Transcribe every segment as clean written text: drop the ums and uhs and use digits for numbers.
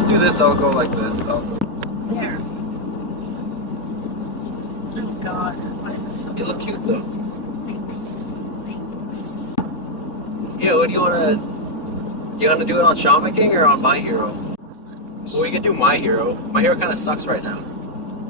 just do this, I'll go like this. I'll go. There. Oh god, why is this so... You look cute though. Thanks. Thanks. Yeah, what do you wanna do it on Shaman King or on My Hero? Well, we could do My Hero. My Hero kind of sucks right now.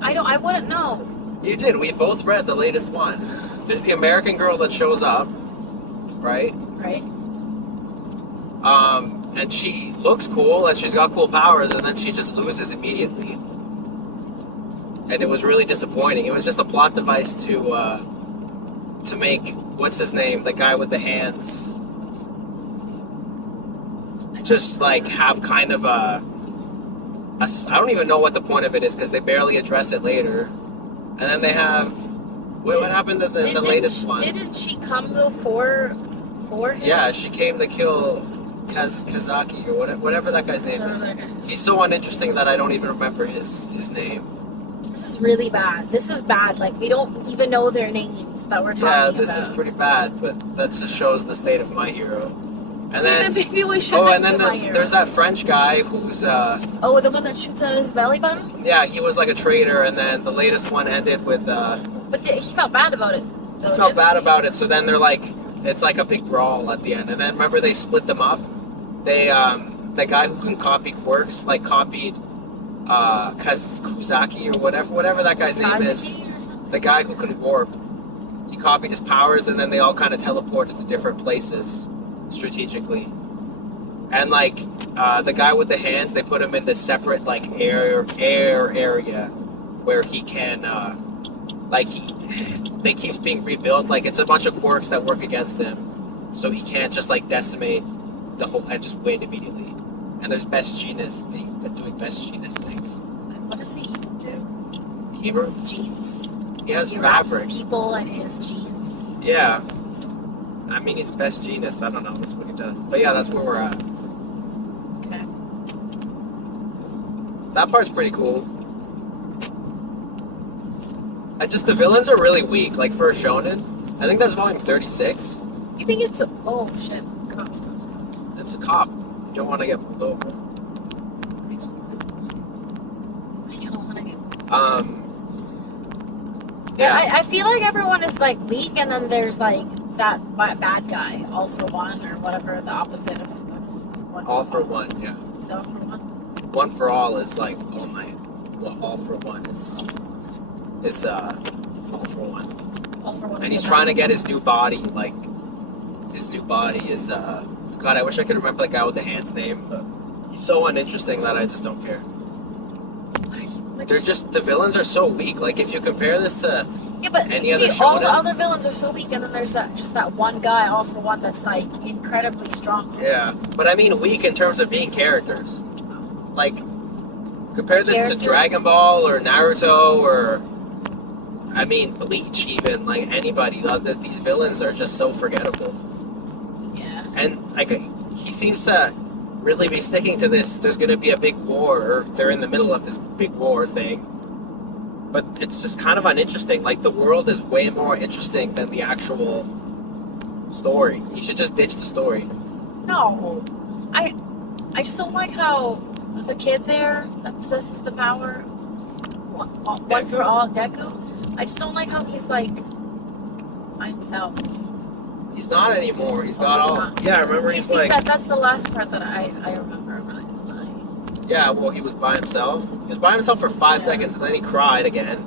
I wouldn't know. You did. We both read the latest one. There's the American girl that shows up, right? Right? And she looks cool and she's got cool powers, and then she just loses immediately. And it was really disappointing. It was just a plot device to make, what's his name, the guy with the hands, just like have kind of a I don't even know what the point of it is because they barely address it later. And then they have what happened in the latest one? Didn't she come though for him? Yeah, she came to kill Kazaki or whatever that guy's name is. He's so uninteresting that I don't even remember his name. This is really bad. This is bad. Like, we don't even know their names that we're talking about. Yeah, this is pretty bad, but that just shows the state of My Hero. And then maybe we should. Oh, and then there's that French guy who's oh, the one that shoots at his belly button? Yeah, he was like a traitor, and then the latest one ended with But he felt bad about it. He felt bad about it, so then they're like, it's like a big brawl at the end. And then remember they split them up? They the guy who can copy quirks, like copied Kuzaki or whatever that guy's name is. The guy who can warp. He copied his powers, and then they all kind of teleported to different places strategically. And like the guy with the hands, they put him in this separate like air area where he can they keeps being rebuilt. Like it's a bunch of quirks that work against him, so he can't just like decimate the whole and just win immediately. And there's best genius doing best genius things. What does he even do? He has jeans. He has he fabric. Wraps people in his jeans. Yeah. I mean, he's best genius. I don't know. That's what he does. But yeah, that's where we're at. Okay. That part's pretty cool. The villains are really weak. Like for a shonen, I think that's volume 36. You think it's oh shit, cops. It's a cop. You don't want to get pulled over. I don't want to get. Yeah. I feel like everyone is like weak, and then there's like that bad guy, all for one, or whatever the opposite of one. All for one, yeah. Is all for one? One for all is like all for one is all for one. All for one. And he's trying to get his new body. Like his new body is God. I wish I could remember the guy with the hands name, but he's so uninteresting that I just don't care. They're just, the villains are so weak. Like if you compare this to any other shonen, all the other villains are so weak, and then there's just that one guy, all for one, that's like incredibly strong. Yeah, but I mean weak in terms of being characters. Like compare this to Dragon Ball or Naruto or I mean Bleach even. Like anybody, these villains are just so forgettable. Yeah. And like he seems to really be sticking to this. There's going to be a big war, or they're in the middle of this big war thing. But it's just kind of uninteresting. Like the world is way more interesting than the actual story. You should just ditch the story. No, I just don't like how the kid there that possesses the power, one for all, Deku. I just don't like how he's like by himself. He's not anymore. He's got all. Not. Yeah, I remember he's like. That's the last part that I remember. I'm not gonna lie. Yeah, well, he was by himself. He was by himself for 5 seconds, and then he cried again.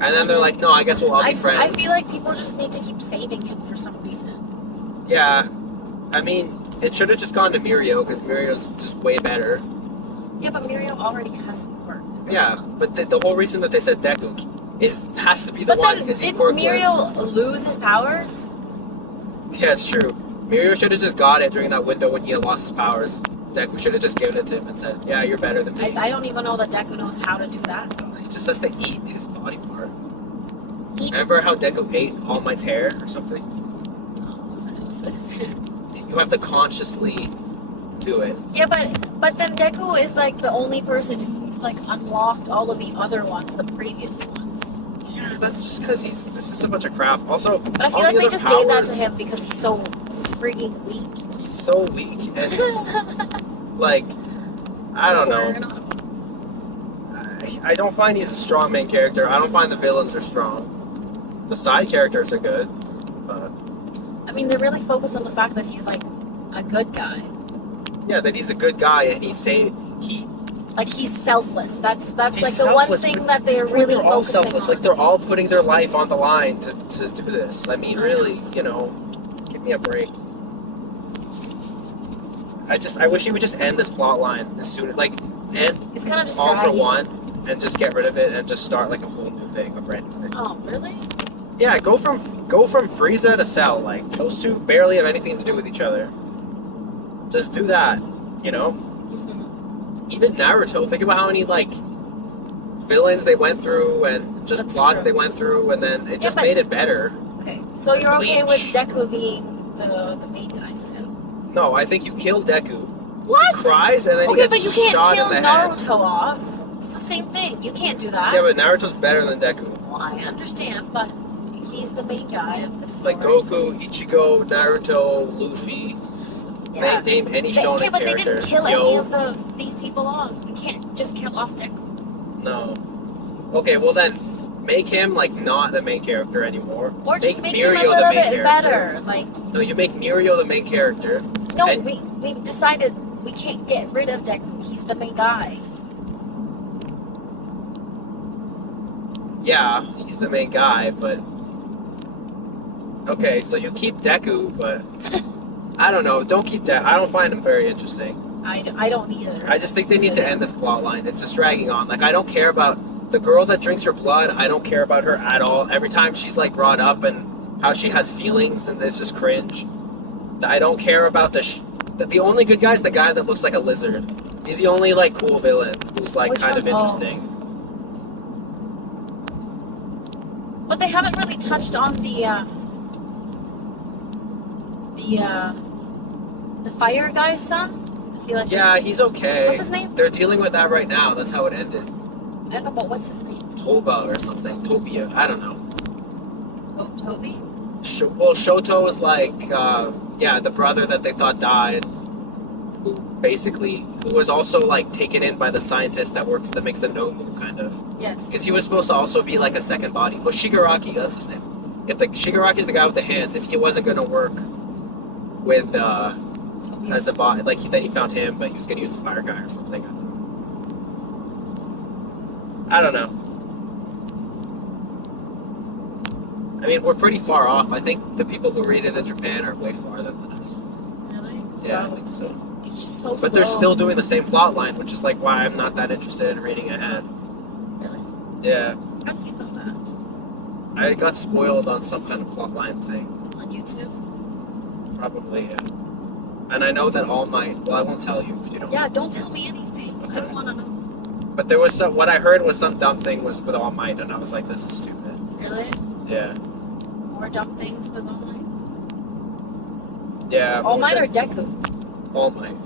And then they're like, "No, I guess we'll all be friends." I feel like people just need to keep saving him for some reason. Yeah, I mean, it should have just gone to Mirio because Mirio's just way better. Yeah, but Mirio already has a quirk. Yeah, but the whole reason that they said Deku has to be the one because he's quirkless. Didn't Mirio lose his powers? Yeah, it's true. Mirio should have just got it during that window when he had lost his powers. Deku should have just given it to him and said, "Yeah, you're better than me." I don't even know that Deku knows how to do that. He just has to eat his body part. Eat? Remember how Deku ate All Might's hair or something? You have to consciously do it. Yeah, but then Deku is like the only person who's like unlocked all of the other ones, the previous ones. Yeah, that's just because this is a bunch of crap. Also, but I feel like they just gave that to him because he's so freaking weak. He's so weak and like I don't know. I don't find he's a strong main character. I don't find the villains are strong. The side characters are good, but I mean, they're really focused on the fact that he's like a good guy. yeah, that he's a good guy and he's selfless. That's he's like the one selfless, thing but that at this they're point, really they're all focusing selfless. on. Like they're all putting their life on the line to do this. I mean, I really, give me a break. I wish he would just end this plot line as soon as end It's kind of just All for dragging. One and just get rid of it and just start like a whole new thing, a brand new thing. Oh, really? Yeah, go from Frieza to Cell. Like those two barely have anything to do with each other. Just do that, Mm-hmm. Even Naruto. Think about how many villains they went through and just That's plots true. they went through, and then it just but- made it better. Okay, so you're okay with Bleach. Deku being the main guy still? No, I think you kill Deku. What? He cries and then Okay, he but you gets can't shot kill in the head. Naruto off. It's the same thing. You can't do that. Yeah, but Naruto's better than Deku. Well, I understand, but he's the main guy of the story. Like Goku, Ichigo, Naruto, Luffy. Yeah. Name any Okay, shonen but they character. didn't kill Yo, any of these people off. You can't just kill off Deku. No. Okay, well then, make him not the main character anymore. Or just make him a Mirio the little main bit character. better. No, you make Mirio the main character. No, And- we've decided we can't get rid of Deku. He's the main guy. Yeah, he's the main guy, but okay, so you keep Deku, but I don't know. Don't keep Deku. I don't find him very interesting. I don't either. I just think they It's need to really- end this plot line. It's just dragging on. I don't care about the girl that drinks her blood. I don't care about her at all. Every time she's brought up and how she has feelings, and it's just cringe. I don't care about the only good guy is the guy that looks like a lizard. He's the only cool villain who's Which kind of one? Oh. interesting. But they haven't really touched on the fire guy's son. I feel like Yeah, he's okay. What's his name? They're dealing with that right now. That's how it ended. I don't know, but what's his name? Toba or something. Tobia. I don't know. Oh, Toby. Shoto is the brother that they thought died, who was also taken in by the scientist that makes the Nomu kind of. Yes. Because he was supposed to also be a second body. Well, Shigaraki, that's his name. If Shigaraki's the guy with the hands, if he wasn't gonna work with as a body, then he found him, but he was gonna use the fire guy or something. I don't know. I mean, we're pretty far off. I think the people who read it in Japan are way farther than us. Really? Yeah, I Wow. think so. It's just so slow. But they're still doing the same plot line, which is why I'm not that interested in reading ahead. Really? Yeah, How do you know that? I got spoiled on some kind of plot line thing. On YouTube? Probably, yeah. And I know that All Might. Well, I won't tell you if you don't. Yeah, don't tell me anything. I Okay. don't want to know. But there was what I heard was some dumb thing was with All Might, and I was like, this is stupid. Really? Yeah. More dumb things with All Might? Yeah. All more Might or than- Deku? All Might.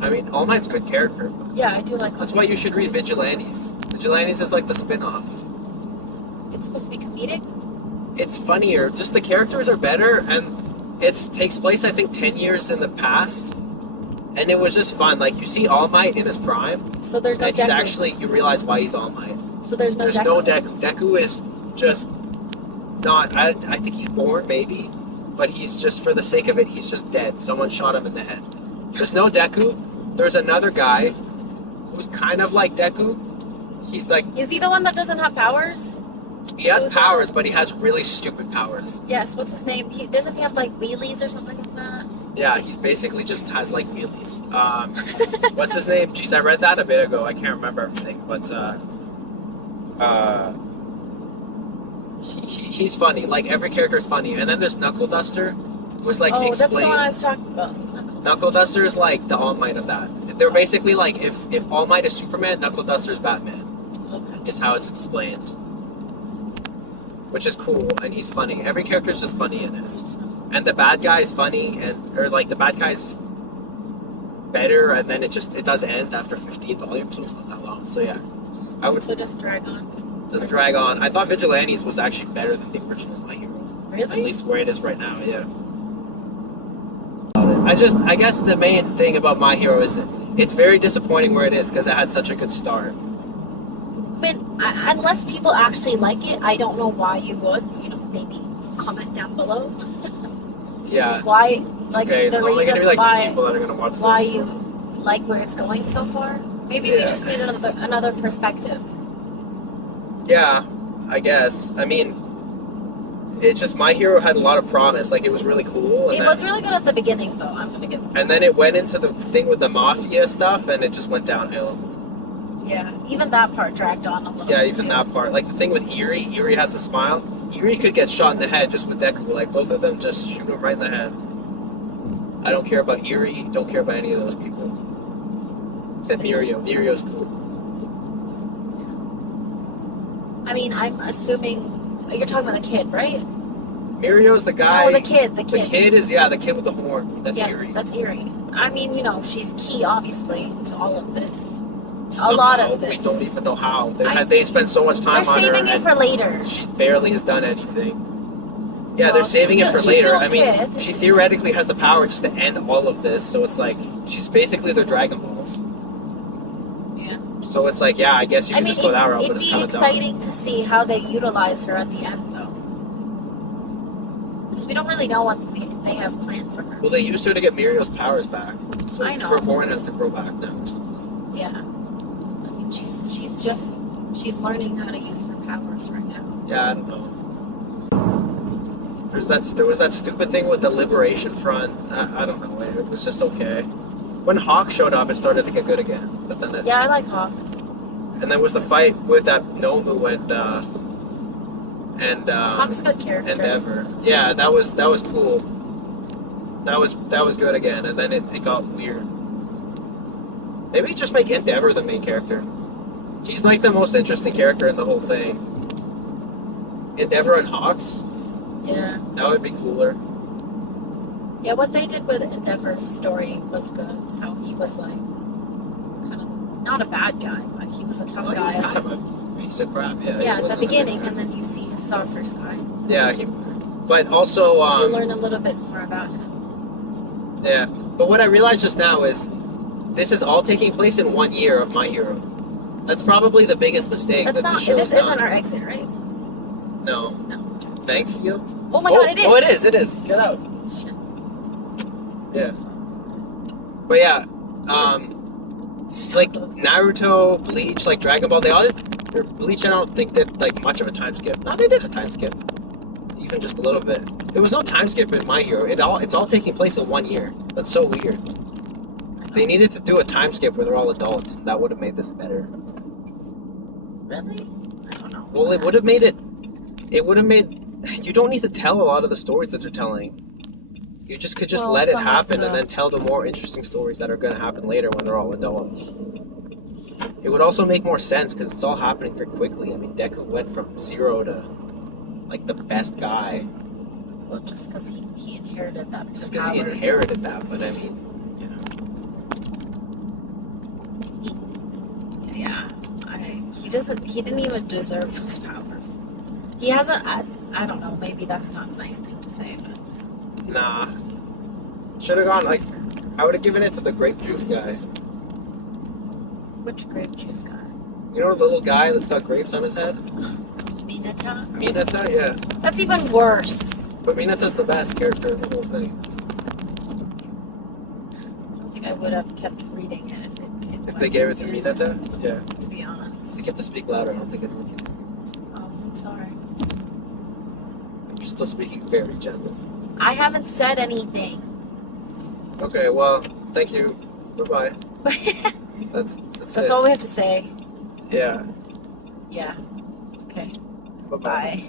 I mean, All Might's a good character. But Yeah, I do like that's All why Might. you should read Vigilantes. Vigilantes is the spin-off. It's supposed to be comedic? It's funnier. Just the characters are better, and it takes place, I think, 10 years in the past. And it was just fun. You see All Might in his prime, So there's no and he's Deku. you realize why he's All Might. So there's no There's Deku? no Deku. Deku is just not. I think he's born, maybe, but he's just for the sake of it. He's just dead. Someone shot him in the head. There's no Deku. There's another guy who's kind of like Deku. He's Is he the one that doesn't have powers? he has Who's powers, that? but he has really stupid powers. Yes, what's his name? Doesn't he have wheelies or something like that? Yeah, he's basically just has wheelies. What's his name? Jeez, I read that a bit ago. I can't remember everything, but he's funny. Every character's funny. And then there's Knuckle Duster, who's Oh, that's the explained. one I was talking about. Knuckle Duster is the All Might of that. They're basically if All Might is Superman, Knuckle Duster is Batman. Okay. Is how it's explained, which is cool, and he's funny. Every character is just funny in it, and the bad guy is funny, or the bad guy's better, and then it does end after 15 volumes, so it's not that long. So yeah, I would So just drag on. doesn't drag on. I thought Vigilantes was actually better than the original My Hero, at Really? least where it is right now. Yeah. I guess the main thing about My Hero is it's very disappointing where it is because it had such a good start. unless people actually like it, I don't know why you would. You know, maybe comment down below. Yeah. Why, like, Okay, the there's only gonna reasons be like 2 why people that are gonna watch why this. you like where it's going so far. Maybe we Yeah. just need another perspective. Yeah, I guess. I mean, it's just My Hero had a lot of promise. Like, it was really cool. It was really good at the beginning, though. I'm gonna give. And then it went into the thing with the mafia stuff, and it just went downhill. Yeah, even that part dragged on a little. Yeah, bit, even too. that part. Like, the thing with Eerie has a smile. Eerie could get shot in the head just with Deku. Like, both of them just shoot him right in the head. I don't care about Eerie. Don't care about any of those people. Except Mirio. Mirio's cool. I mean, I'm assuming you're talking about the kid, right? Mirio's the guy. No, the kid. The kid is, the kid with the horn. That's yeah, Eerie. that's Eerie. I mean, you know, she's key, obviously, to all of this. A lot of this. We don't even know how. They spent so much time They're on her. saving it for later. She barely has done anything. Yeah, Well, they're saving it for she's later. still a I mean, kid. she theoretically has the power just to end all of this. So it's like she's basically their Dragon Balls. Yeah. So it's like, yeah, I guess you can just go that route, but it'd it's be kind of exciting to see how they utilize her at the end, though. Because we don't really know what they have planned for her. Well, they used her to get Mirio's powers back. So I know. her horn has to grow back now or something. Yeah. I mean, she's learning how to use her powers right now. Yeah, I don't know. There was that stupid thing with the Liberation Front. I don't know. It was just okay. When Hawk showed up, it started to get good again. But then Yeah, I like Hawk. And then was the fight with that Nomu and Hawk's a good character. Endeavor. Yeah, that was cool. That was good again, and then it got weird. Maybe just make Endeavor the main character. He's like the most interesting character in the whole thing. Endeavor and Hawks? Yeah. That would be cooler. Yeah, what they did with Endeavor's story was good. How he was like kind of not a bad guy, but he was a tough Well, guy. he was kind of a piece of crap. Yeah. Yeah, he at the wasn't a good beginning, guy. and then you see his softer side. Yeah, but also You learn a little bit more about him. yeah. But what I realized just now is this is all taking place in 1 year of My Hero. That's probably the biggest mistake That's that not. the show's This done. isn't our exit, right? No. No. Bankfield? Oh my God! It is. Oh, it is. It is. Get out. Shit. Yeah. But yeah, So like close. Naruto, Bleach, like Dragon Ball, they all did. Or Bleach, I don't think did like much of a time skip. No, they did a time skip, even just a little bit. There was no time skip in My Hero. It's all taking place in 1 year. That's so weird. They needed to do a time skip where they're all adults. That would have made this better. Really? I don't know. Well, it would have made it. It would have made. You don't need to tell a lot of the stories that they're telling. You just could just Well, let it some of happen and the- then tell the more interesting stories that are going to happen later when they're all adults. It would also make more sense because it's all happening very quickly. I mean, Deku went from 0 to like the best guy Well, just because he inherited that. just because he inherited that. But I mean, you know, Yeah, he didn't even deserve those powers. He hasn't. I don't know. Maybe that's not a nice thing to say, but nah. Should have gone like I would have given it to the grape juice guy. which grape juice guy? You know the little guy that's got grapes on his head? Minata? Minata, yeah. That's even worse. But Minata's the best character in the whole thing. I don't think I would have kept reading it If they gave it to Minata, yeah. To be honest. You have to speak louder. I don't think anyone can. Oh, I'm sorry. You're still speaking very gently. I haven't said anything. Okay, well, thank you. Bye-bye. That's That's it. all we have to say. Yeah. Yeah. Okay. Bye-bye. Bye.